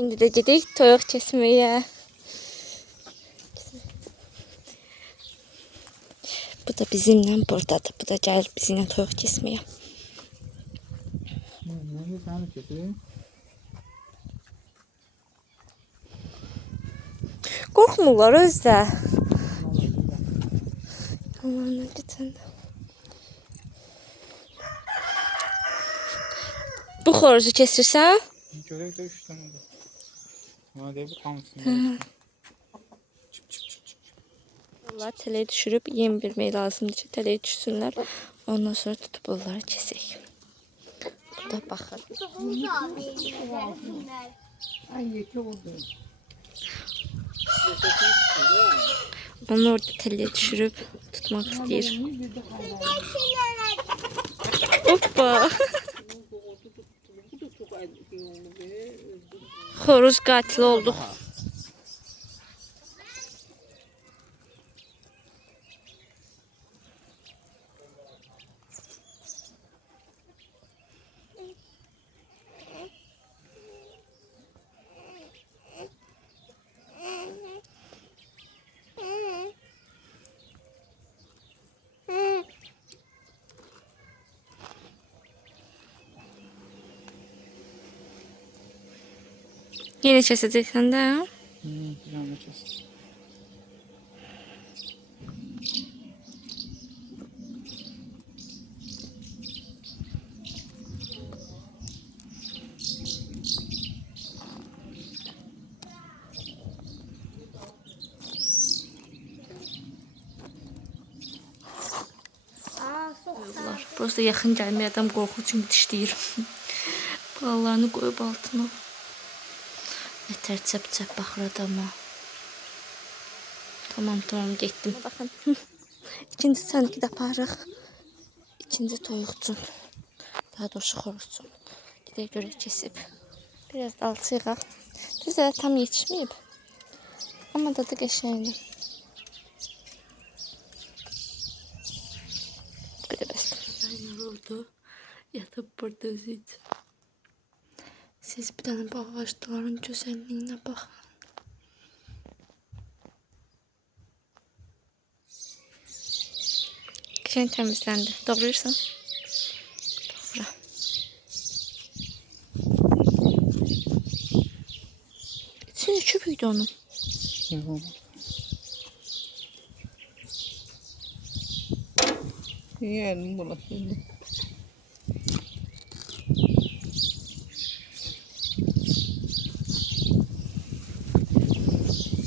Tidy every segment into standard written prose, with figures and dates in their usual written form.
İndi də gedək toyuq kəsməyə. Bu da bizimlə buradadır. Bu da gəlir bizimlə toyuq kəsməyə. Qorxmurlar özdə. Aman geçen. Bu xoruzu kesirsən? Görək də 3 dənə də. Mənə deyib hamısını. Onlar tələyə düşürüb yem vermək lazımdır ki, tələyə düşsünlər. Ondan sonra tutup onları kesək. Bu da baxır. Onu orada tələyə düşürüb tutmaq istəyir. Hoppa. Xoruz qatil olduq. Yine keseceksin de. Yanına kes. Burası yaxın gəlmə adam qorxu çünki dişləyir. Balalarını qoyub altına. Yeter çəp-çəp baxır adama. Tamam getdim. Baxın. İkinci sənki də aparıq. İkinci toyuqçun. Daha doğrusu xoruzçun. Gedək görək kesib. Biraz da alçıyıq. Düz elə tam yetişməyib. Amma dadı qəşəngdir. Yoruldu. Yatıp burada özü için. Siz bir tane bu ağaçların güzelliğine bakın. Geçen temizlendi. Doğrayırsan. Doğra. İçine çöpüydü onun. Yiyelim bunu şimdi.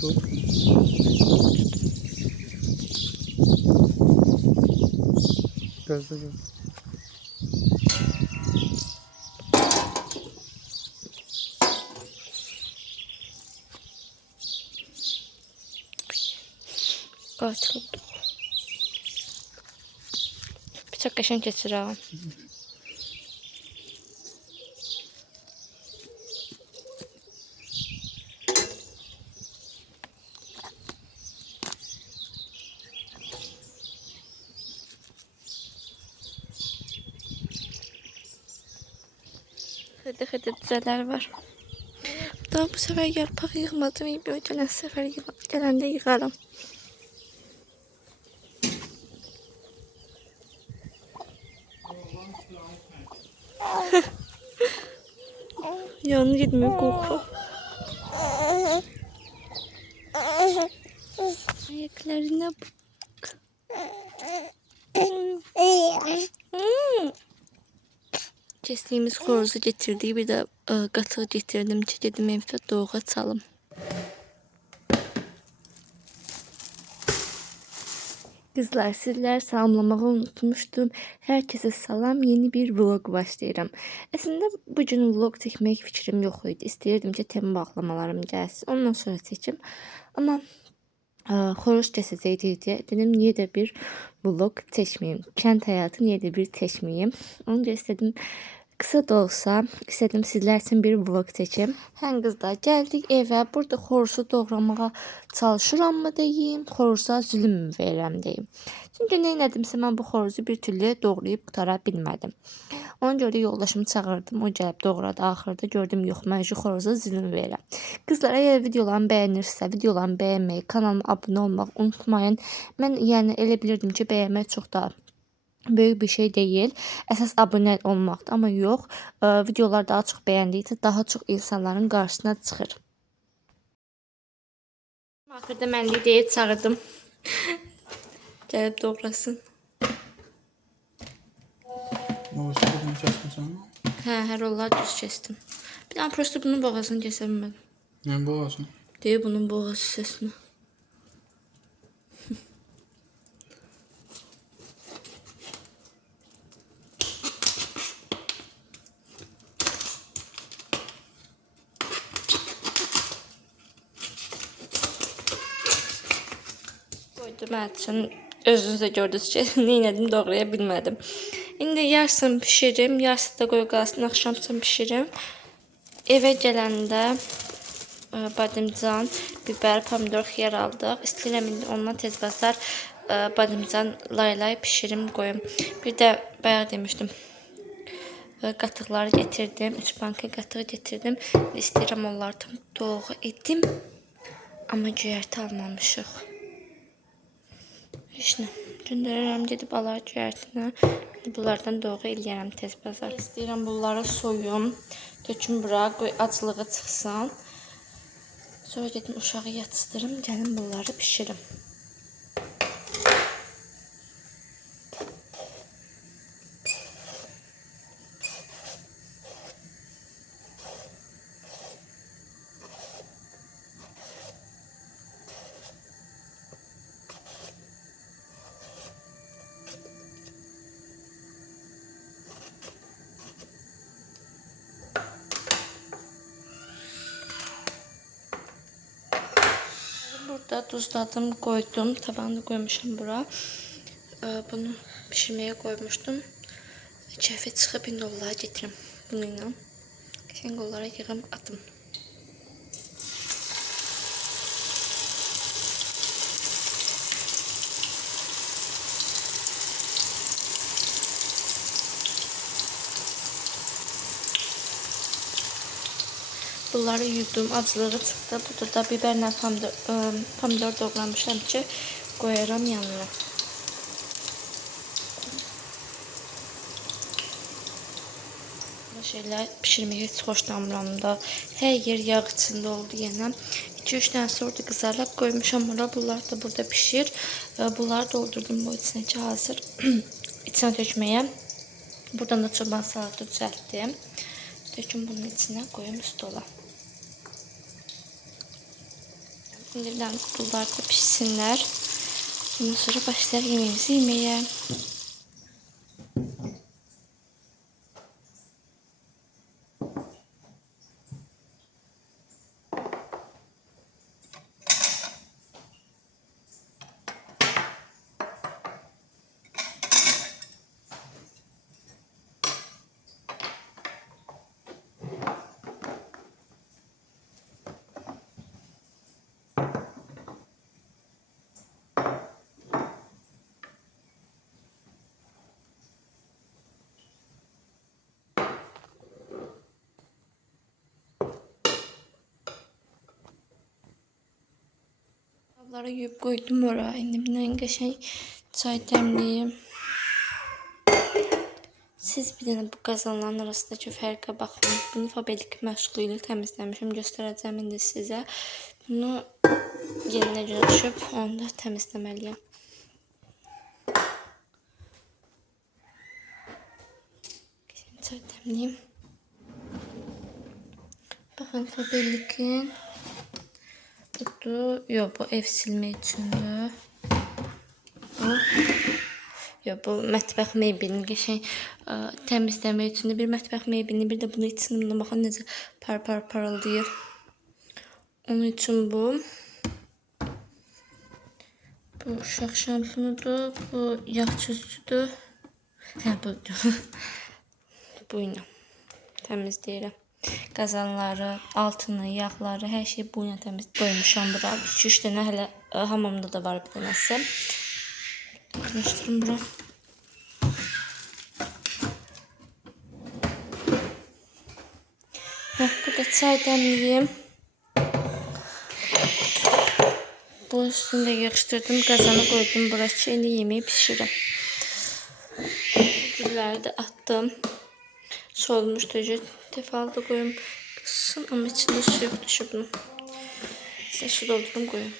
Tut. Gözde gör. Katil oldu. Bıçak kaşın kesir ha. Hıdı düzeler var. Daha bu sefer yarpaq yığmadım. Bir gələn səfər gələndə yığaram. Yanına gitmeye korkuyorum. Ayaklarına bak. Kestiğimiz xorozu getirdiği bir de qatıq getirdim ki dedim evdə doğu açalım. Kızlar sizler salamlamağı unutmuştum. Herkese salam, yeni bir vlog başlayıram. Aslında bugün vlog çekmek fikrim yok idi. İstəyirdim ki tema bağlamalarım gəlsin. Ondan sonra çekim. Ama xoruz kəsəcəkdik deyə dedim niyə də bir vlog çəkməyim. Kənd həyatı niyə də bir çəkməyim. Onu da istedim. Kısa da olsa istedim sizler için bir vlog çekim. Hən qızlar gəldik evə. Burada xoruzu doğramağa çalışıram mı deyim, xoruza zülüm mü verirəm deyim. Çünki nə edimsə mən bu xoruzu bir türlü doğrayıb qutara bilmədim. Ona görə də yoldaşımı çağırdım. O gəlib doğradı. Axırda gördüm yox, məcbur xoroza zilin verirəm. Qızlar, əgər videolarımı bəyənirsə, videolarımı bəyənməyi, kanalıma abunə olmaq unutmayın. Mən yəni elə bilirdim ki, bəyənmək çox da böyük bir şey deyil. Əsas abunə olmaqdır, amma yox. Videolar daha çox bəyəndikcə daha çox insanların qarşısına çıxır. Axırda mənlik deyib çağırdım. Gəlib doğrasın. Babası buradan kesmesin ama. Hər onlar düz kəsdim. Bir dənə prosto bunun boğazını kəsə bilmədim. Ne babası? Deyir bunun boğaz hissəsini. Koydum ətçin. Özünüz də gördünüz ki, neylədim, doğraya bilmədim. İndi yarısını pişirim, yarısı da qoy qalsın, axşam üçün pişirim. Evə gələndə badımcan, biber, pomidor, xiyar aldıq. İstəyirəm indi ondan tez basar badımcan laylay pişirim, qoyum. Bir də bayaq demişdim, qatıqları getirdim. 3 banka qatıq getirdim. İstəyirəm onlardan doğru edim. Amma göyərti almamışıq. İşte göndərərəm, gedib alar göyərtinə. Bunlardan doğru eləyərəm tez bazar. İstəyirəm bunları soyum, töküm bura, qoy acılığı çıxsın. Sonra gedim uşağı yatıstırım, gəlim bunları pişirim. Burada duzladım, koydum. Tabanını koymuşum bura. Bunu pişirmeye koymuştum. Keyfi çıxıb indi onlara getirim bununla. Qəşəng onlara yığım atım. Bunları yudum, acılığı çıxdı. Burada da biberlə pomidor doğramışam ki, qoyaram yanına. Bu şeylər pişirməyi heç xoşlamıram da. Hər yer yağ içində oldu yenə. 2-3 dənə orada qızarlab qoymuşam ora. Bunlar da burada pişir. Bunları doldurdum bu içinə ki, hazır içinə tökməyə. Buradan da çoban salatı düzəltdim. Töküm bunun içinə, qoyum stola. Şimdi bunlar da pişsinlər. Ondan sonra başlayaq yemeğimizi yeməyə. Bunları yuyup koydum oraya. İndi bir qəşəng çay dəmləyim. Siz bir dənə bu qazanların arasındakı fərqə baxın. Bunu fabelik məşğulu ilə təmizləmişim. Göstərəcəm indi sizə. Bunu yeninə görə düşüb, onu da təmizləməliyəm. Çay dəmləyim. Baxın fabelikin. Budur. Yox, bu ev silmək üçündür. Bu. Yox, bu mətbəx meybelini qəşəng təmizləmək üçündür. Bir mətbəx meybelini, bir də bunu içində baxın necə parıldayır. Onun üçün bu. Bu uşaq şampunudur. Bu yağ çözücüdür. Hə, budur. Bu ilə təmizləyirəm. Qazanları, altını, yağları, hər şey bu ilə təmiz qoymuşam bura. 2-3 dənə hələ hamamda da var bir dənəsi. Qarışdırım bura. Burada çay dəmləyim. Bu üstünü də yığışdırdım. Qazana qoydum bura ki, indi yemeği pişirəm. Gülləri də attım. Solmuşdu. Tefalı da qoyum. Qızsın, amma içində su yoxdur. Bunun. Size su doldurum qoyum.